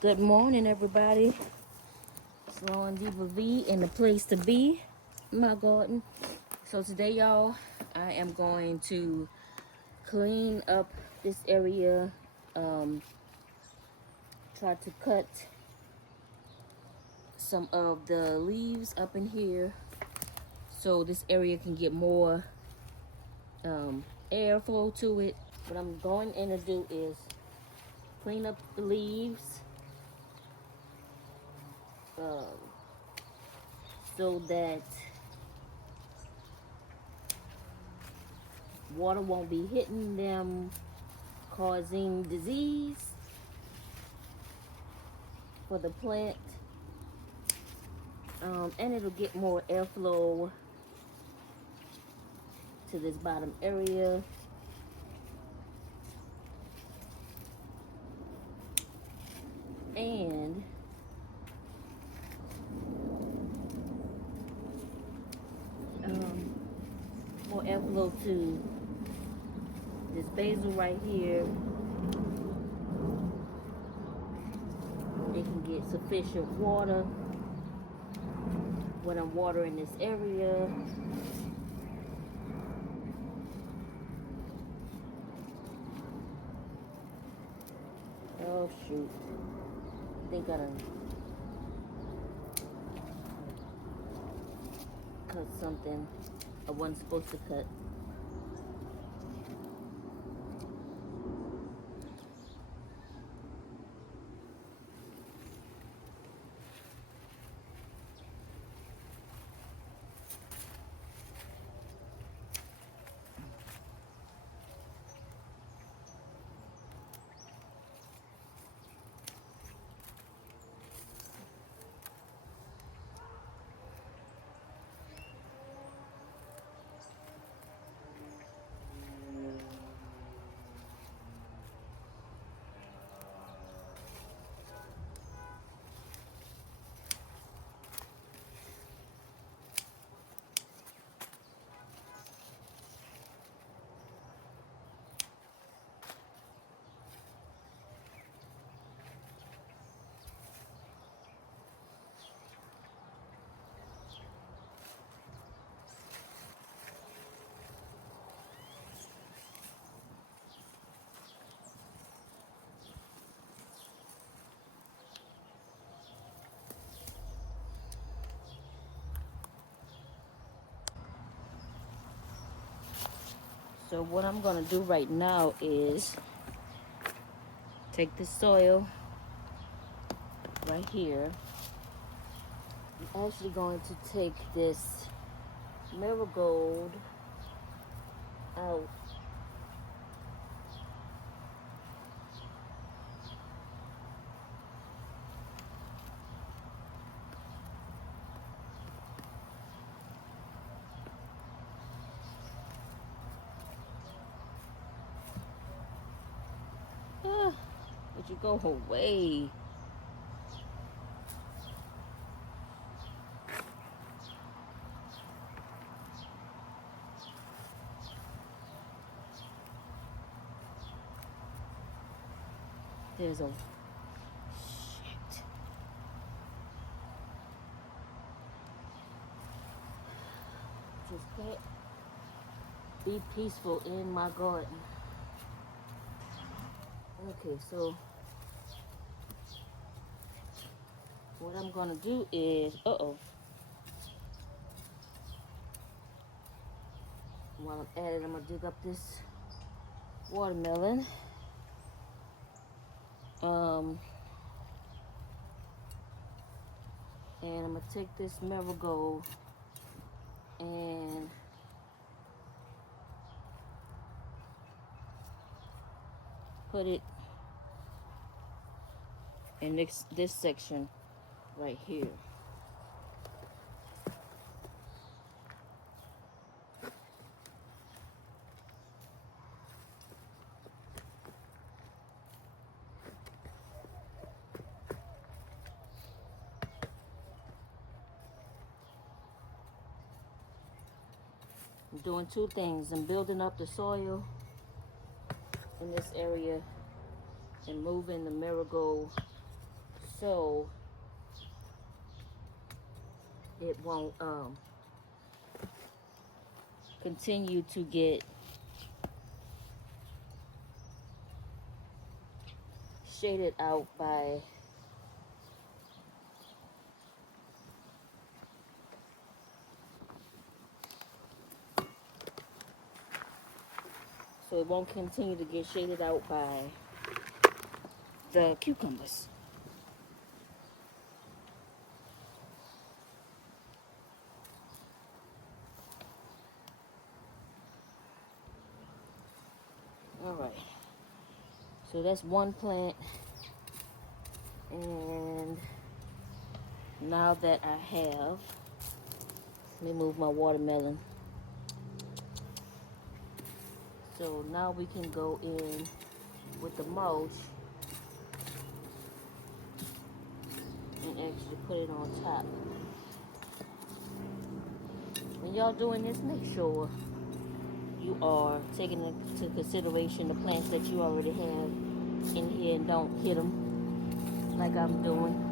Good morning, everybody. Slow and Diva V in the place to be, my garden. So today, y'all, I am going to clean up this area. Try to cut some of the leaves up in here so this area can get more airflow to it. What I'm going in to do is clean up the leaves. So that water won't be hitting them, causing disease for the plant, and it'll get more airflow to this bottom area. And more airflow to this basil right here. It can get sufficient water when I'm watering this area. Oh shoot, I think I done cut something I wasn't supposed to cut. So what I'm gonna do right now is take the soil right here. I'm actually going to take this marigold out. Would you go away? There's a shit. Just can't be peaceful in my garden. Okay, so what I'm gonna do is, while I'm at it, I'm gonna dig up this watermelon. And I'm gonna take this marigold and put it in this section right here. I'm doing two things. I'm building up the soil in this area and moving the marigold so it won't continue to get shaded out by so it won't continue to get shaded out by the cucumbers. All right, so that's one plant, and now that I have, let me move my watermelon. So now we can go in with the mulch and actually put it on top. When y'all doing this, make sure you are taking into consideration the plants that you already have in here and don't hit them like I'm doing.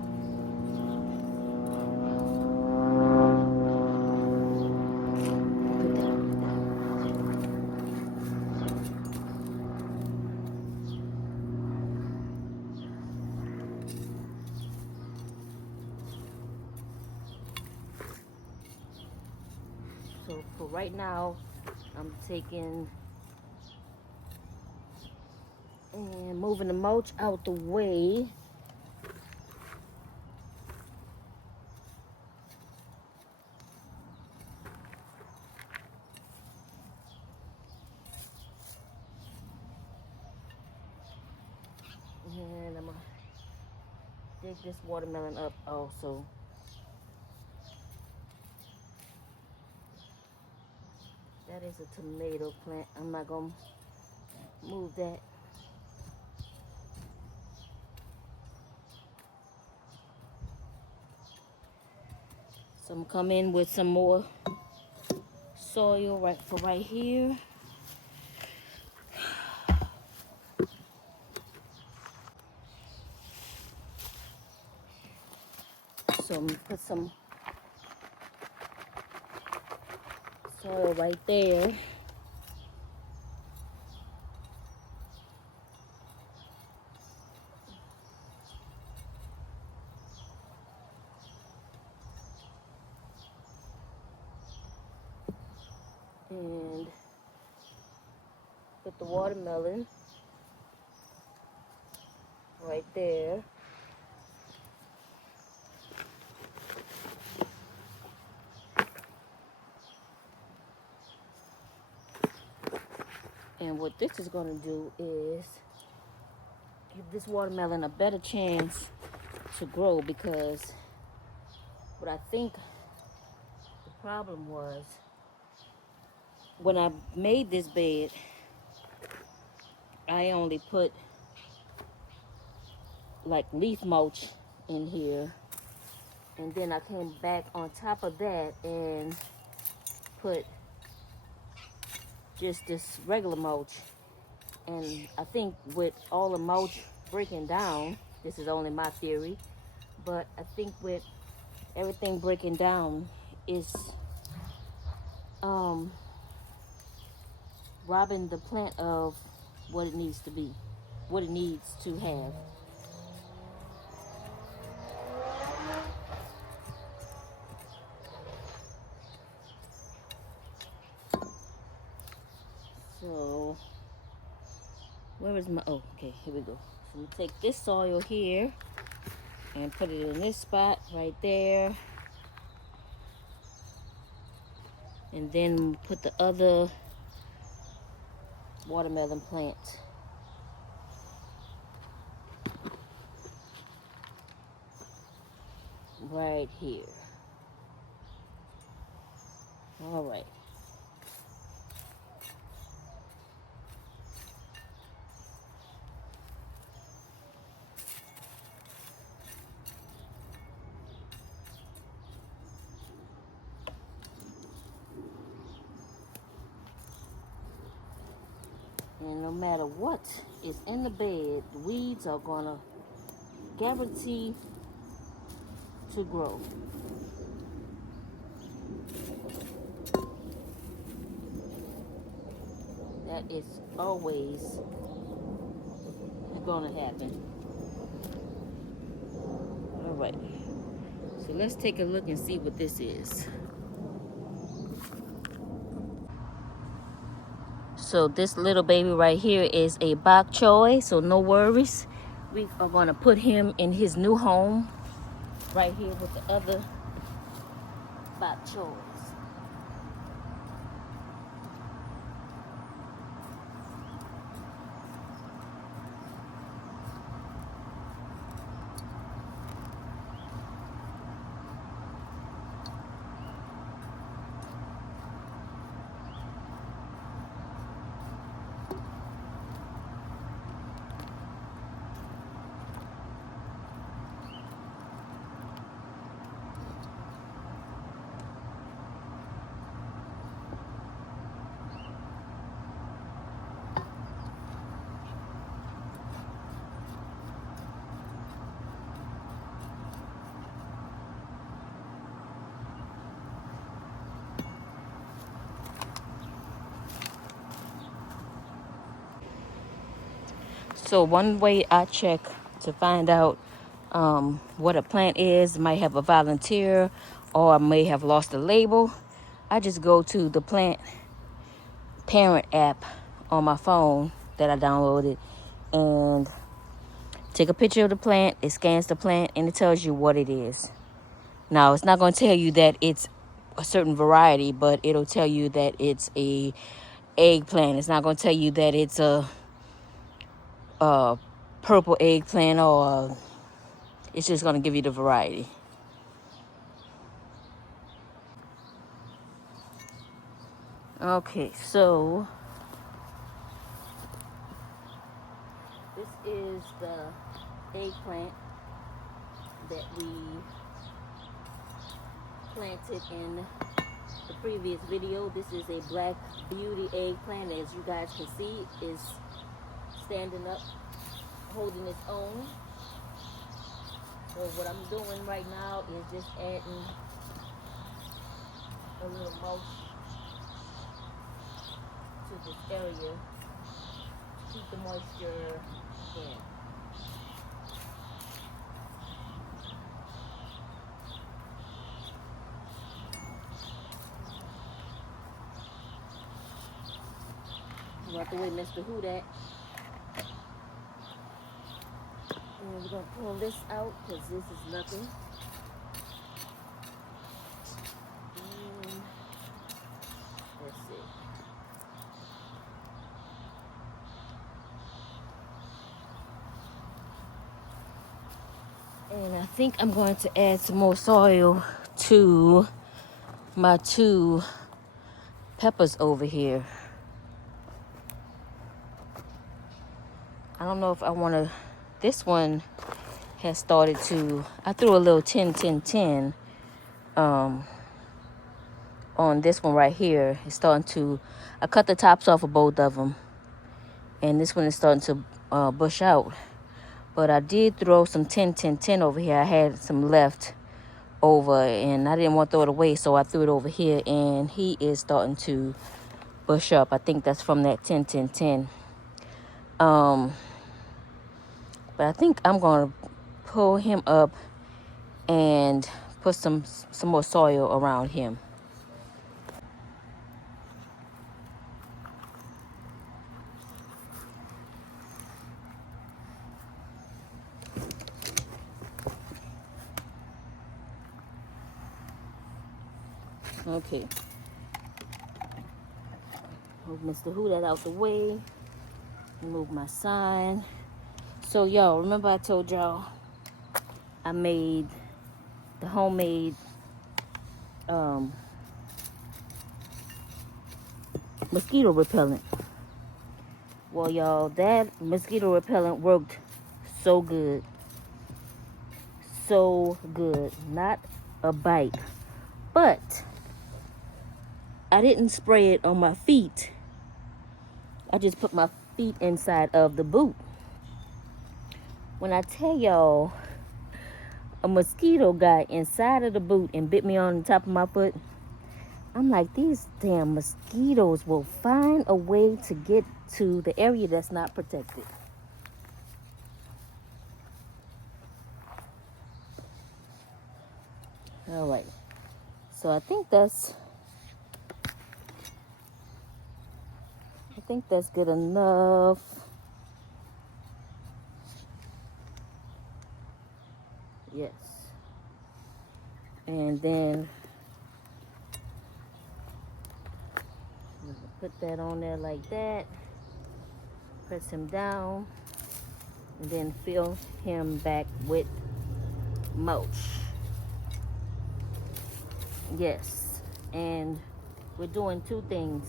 So for right now, I'm taking and moving the mulch out the way. And I'm gonna dig this watermelon up also. That is a tomato plant. I'm not gonna move that. So I'm coming in with some more soil right here. So I'm gonna put some soil right there. And put the watermelon right there. And what this is going to do is give this watermelon a better chance to grow, because what I think the problem was, when I made this bed, I only put like leaf mulch in here, and then I came back on top of that and put just this regular mulch. And I think with all the mulch breaking down, this is only my theory, but I think with everything breaking down is robbing the plant of what it needs to be, what it needs to have. So where is my, oh, okay, here we go. So I'm gonna take this soil here and put it in this spot right there. And then put the other watermelon plant right here. All right. And no matter what is in the bed, the weeds are gonna guarantee to grow. That is always gonna happen. All right, so let's take a look and see what this is. So this little baby right here is a bok choy, so no worries. We are gonna put him in his new home right here with the other bok choys. So one way I check to find out what a plant is, might have a volunteer or I may have lost a label. I just go to the plant parent app on my phone that I downloaded and take a picture of the plant. It scans the plant and it tells you what it is. Now, it's not going to tell you that it's a certain variety, but it'll tell you that it's a eggplant. It's not going to tell you that it's a purple eggplant, or it's just going to give you the variety. Okay, so this is the eggplant that we planted in the previous video. This is a Black Beauty eggplant. As you guys can see, is standing up, holding its own. So what I'm doing right now is just adding a little mulch to this area to keep the moisture in. Right the way Mr. Who that. And we're going to pull this out because this is nothing. Let's see. And I think I'm going to add some more soil to my 2 peppers over here. I don't know if I want to. This one has started to. I threw a little 10-10-10 on this one right here. It's starting to. I cut the tops off of both of them, and this one is starting to bush out. But I did throw some 10-10-10 over here. I had some left over, and I didn't want to throw it away, so I threw it over here, and he is starting to bush up. I think that's from that 10-10-10. But I think I'm going to pull him up and put some more soil around him. Okay. Move Mr. Who that out the way. Move my sign. So y'all, remember I told y'all I made the homemade mosquito repellent. Well, y'all, that mosquito repellent worked so good. So good. Not a bite. But I didn't spray it on my feet. I just put my feet inside of the boot. When I tell y'all, a mosquito got inside of the boot and bit me on the top of my foot. I'm like, these damn mosquitoes will find a way to get to the area that's not protected. All right. So I think that's good enough. Yes. And then put that on there like that. Press him down. And then fill him back with mulch. Yes. And we're doing two things.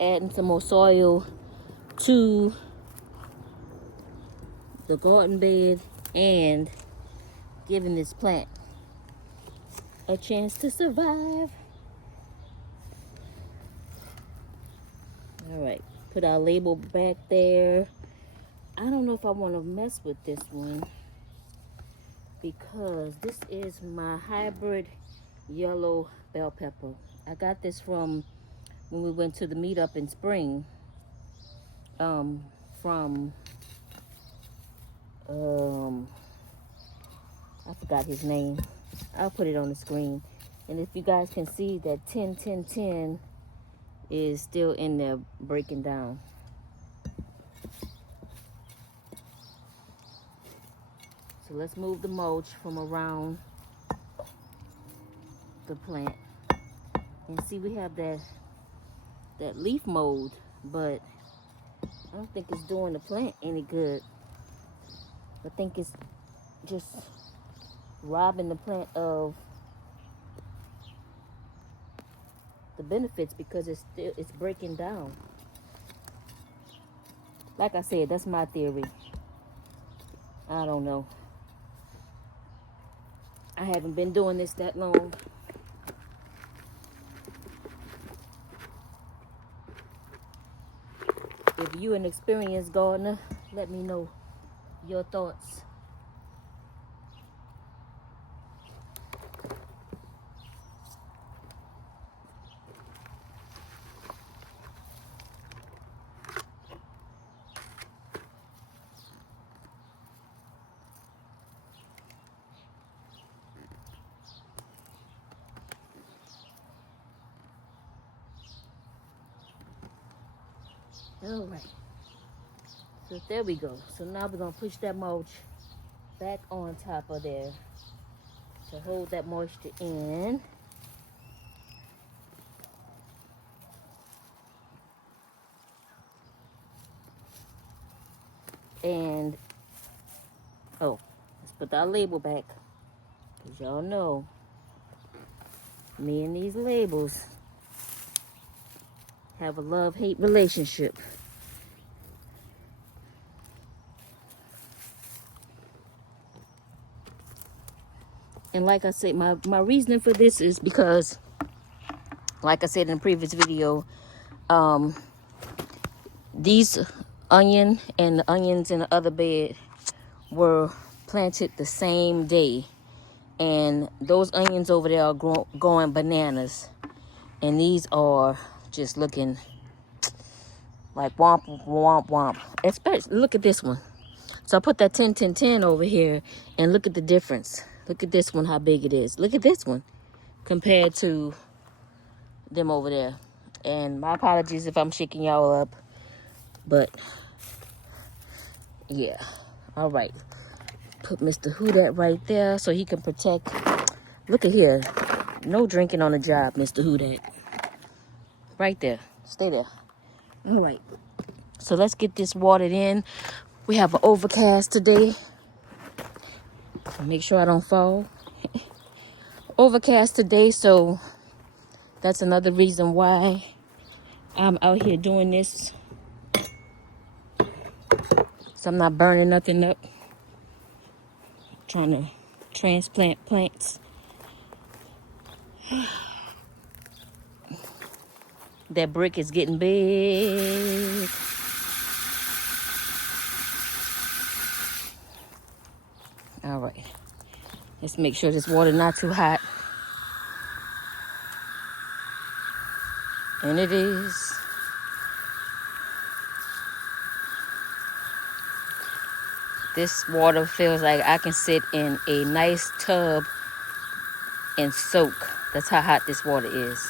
Adding some more soil to the garden bed and giving this plant a chance to survive. All right, put our label back there. I don't know if I want to mess with this one because this is my hybrid yellow bell pepper. I got this from when we went to the meetup in spring. From I forgot his name. I'll put it on the screen. And if you guys can see that 10 is still in there breaking down. So let's move the mulch from around the plant. And see, we have that leaf mold, but I don't think it's doing the plant any good. I think it's just robbing the plant of the benefits because it's breaking down. Like I said, that's my theory. I don't know. I haven't been doing this that long. If you're an experienced gardener, let me know your thoughts. All right. So there we go. So now we're going to push that mulch back on top of there to hold that moisture in. And, oh, let's put our label back. Because y'all know, me and these labels have a love-hate relationship. And like I said, my reasoning for this is because, like I said in the previous video, these onion and the onions in the other bed were planted the same day. And those onions over there are going bananas. And these are just looking like womp, womp, womp. Especially, look at this one. So I put that 10 over here and look at the difference. Look at this one, how big it is. Look at this one compared to them over there. And my apologies if I'm shaking y'all up. But, yeah. All right. Put Mr. Who Dat right there so he can protect. Look at here. No drinking on the job, Mr. Who Dat. Right there. Stay there. All right. So let's get this watered in. We have an overcast today. Make sure I don't fall. Overcast today, so that's another reason why I'm out here doing this. So I'm not burning nothing up. Trying to transplant plants. That brick is getting big. Just make sure this water not too hot. And it is. This water feels like I can sit in a nice tub and soak. That's how hot this water is.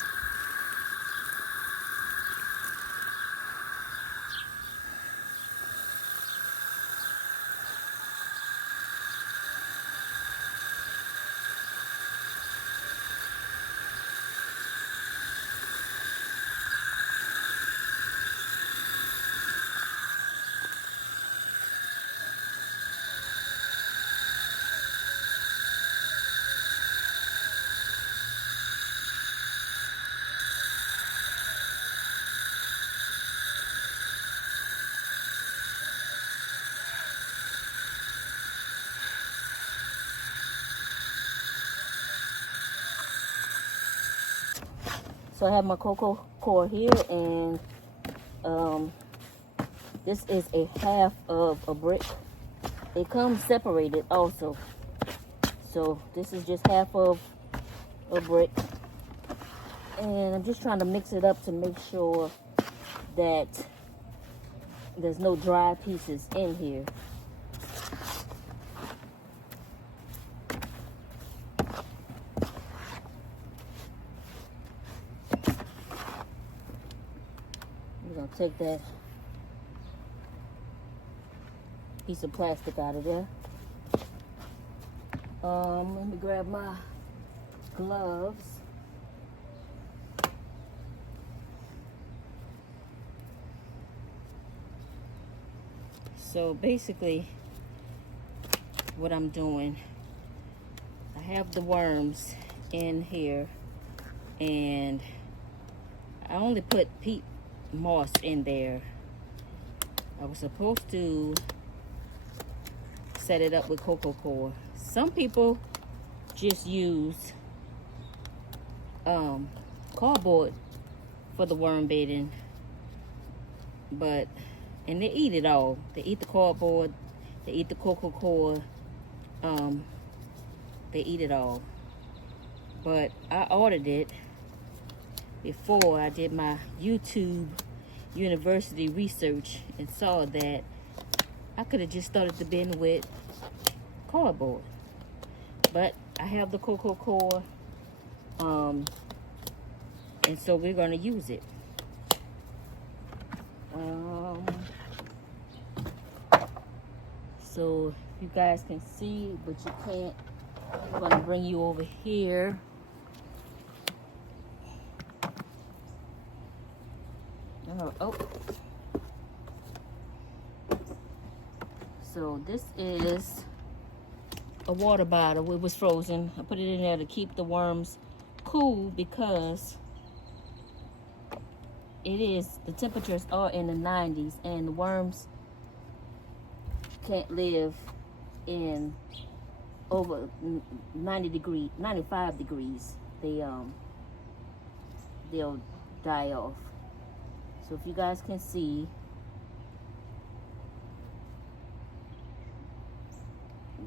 So I have my cocoa core here, and this is a half of a brick. It comes separated also. So this is just half of a brick. And I'm just trying to mix it up to make sure that there's no dry pieces in here. We're gonna take that piece of plastic out of there. Let me grab my gloves. So basically what I'm doing, I have the worms in here, and I only put peat moss in there. I was supposed to set it up with cocoa core. Some people just use cardboard for the worm bedding, and they eat it all. They eat the cardboard, they eat the cocoa core, they eat it all. But I ordered it before I did my YouTube university research and saw that I could have just started the bin with cardboard. But I have the cocoa core, and so we're going to use it. So you guys can see, but you can't. I'm going to bring you over here. Oh. So this is a water bottle. It was frozen. I put it in there to keep the worms cool because the temperatures are in the 90s, and the worms can't live in over 95 degrees. They'll die off. So if you guys can see,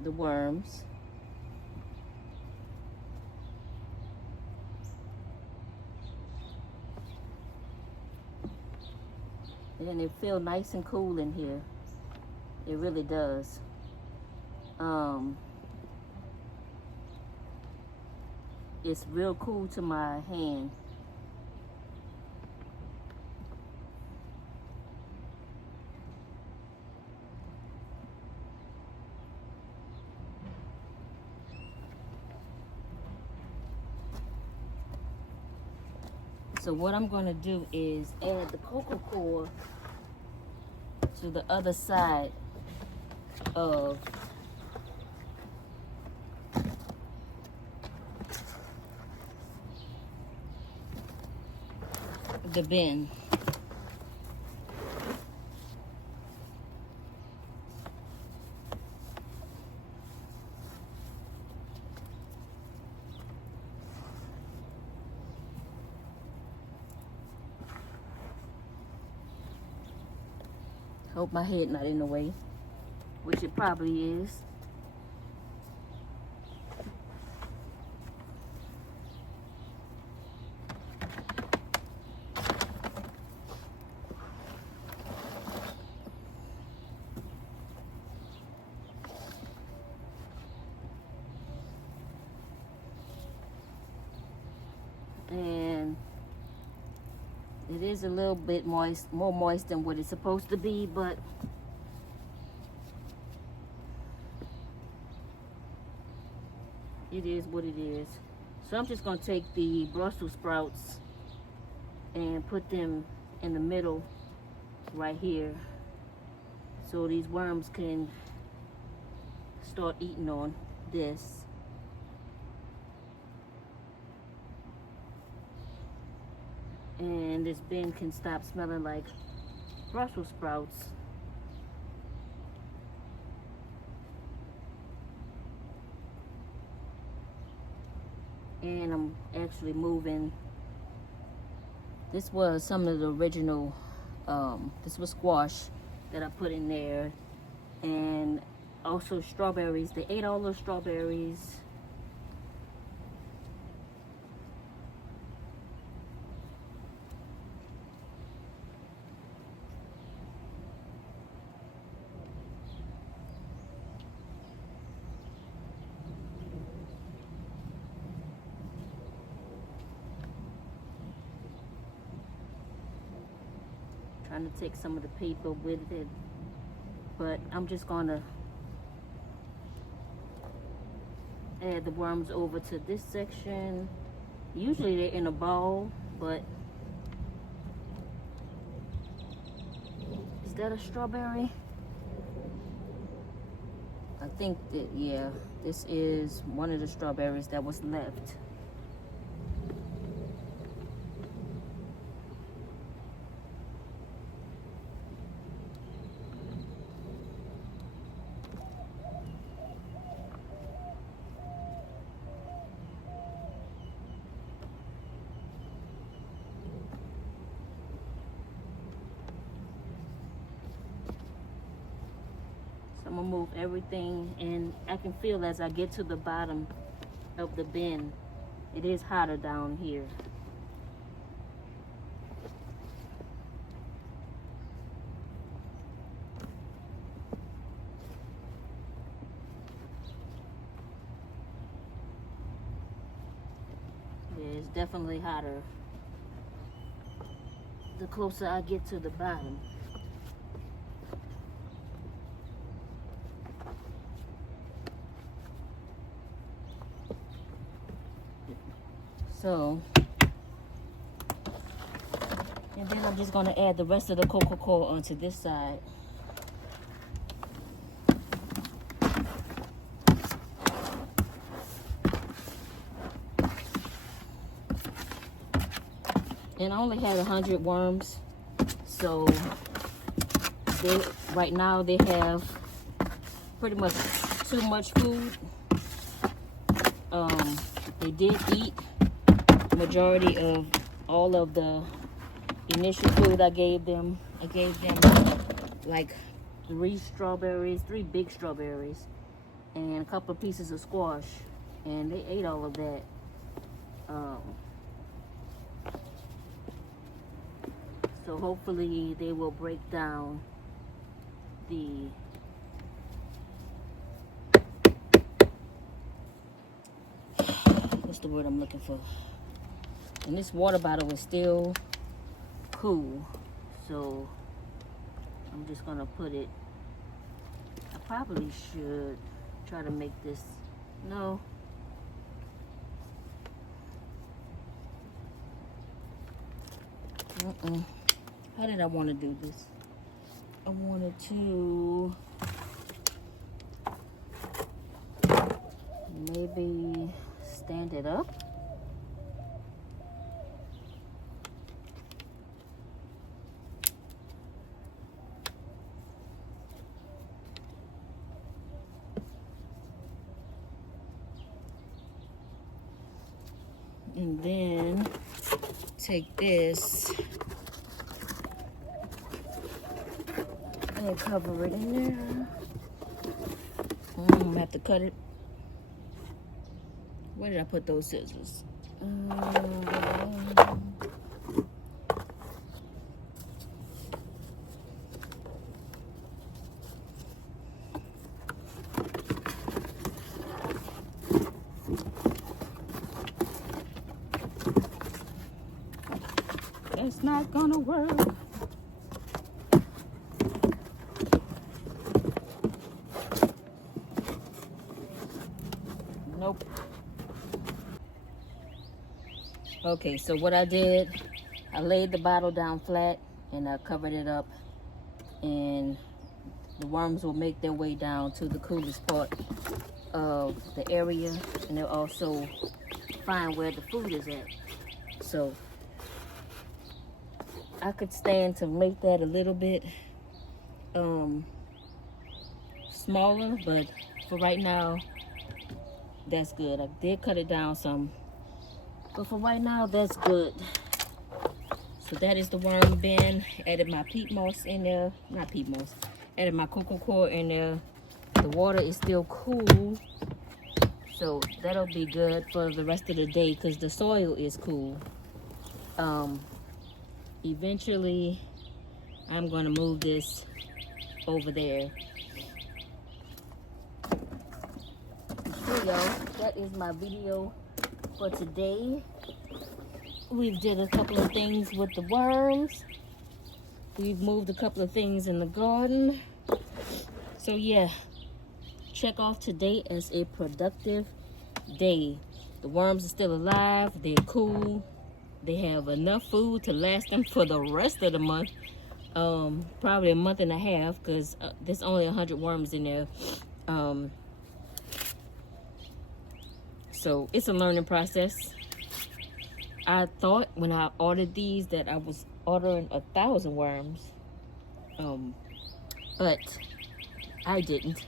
the worms. And it feels nice and cool in here. It really does. It's real cool to my hand. So what I'm going to do is add the cocoa core to the other side of the bin. Hope my head not in the way, which it probably is. It is a little bit moist, more moist than what it's supposed to be, but it is what it is. So I'm just gonna take the Brussels sprouts and put them in the middle right here, so these worms can start eating on this. And this bin can stop smelling like Brussels sprouts. And I'm actually moving. This was some of the original, this was squash that I put in there. And also strawberries. They ate all those strawberries. Trying to take some of the paper with it, but I'm just gonna add the worms over to this section. Usually they're in a bowl, but is that a strawberry? I think that, yeah, this is one of the strawberries that was left. I'm gonna move everything, and I can feel as I get to the bottom of the bin, it is hotter down here. Yeah, it's definitely hotter the closer I get to the bottom. So, and then I'm just going to add the rest of the Coca-Cola onto this side. And I only had 100 worms, so right now they have pretty much too much food. They did eat majority of all of the initial food I gave them. I gave them like 3 big strawberries, and a couple of pieces of squash, and they ate all of that. So hopefully they will break down the what's the word I'm looking for? And this water bottle is still cool, so I'm just gonna put it. I probably should try to make this, no. How did I want to do this? I wanted to maybe stand it up. And then take this and cover it in there. I'm gonna have to cut it. Where did I put those scissors? That's not gonna work. Nope. Okay, so what I did, I laid the bottle down flat and I covered it up, and the worms will make their way down to the coolest part of the area, and they'll also find where the food is at. So I could stand to make that a little bit smaller, but for right now, that's good. I did cut it down some, but for right now, that's good. So that is the worm bin. Added my peat moss in there, not peat moss. Added my cocoa coir in there. The water is still cool, so that'll be good for the rest of the day because the soil is cool. Eventually, I'm gonna move this over there. So y'all, that is my video for today. We've did a couple of things with the worms. We've moved a couple of things in the garden. So yeah, check off today as a productive day. The worms are still alive, they're cool. They have enough food to last them for the rest of the month. Probably a month and a half, because there's only 100 worms in there. So it's a learning process. I thought when I ordered these that I was ordering 1,000 worms, but I didn't.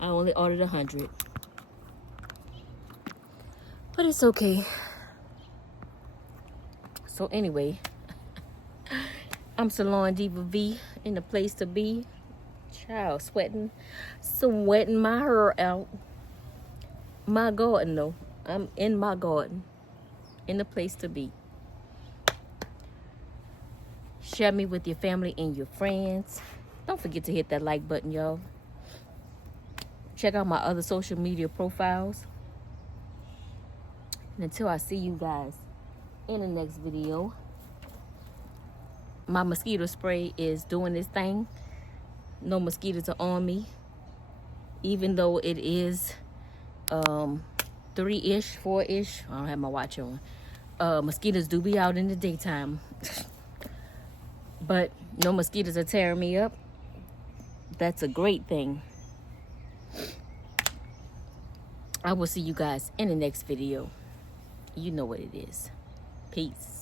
I only ordered 100, but it's okay. So anyway, I'm Salon Diva V in the place to be. Child, sweating my hair out. My garden though, I'm in my garden, in the place to be. Share me with your family and your friends. Don't forget to hit that like button, y'all. Check out my other social media profiles. And until I see you guys in the next video, my mosquito spray is doing its thing. No mosquitoes are on me, even though it is 3-ish, 4-ish. I don't have my watch on. Mosquitoes do be out in the daytime. But no mosquitoes are tearing me up. That's a great thing. I will see you guys in the next video. You know what it is. Peace.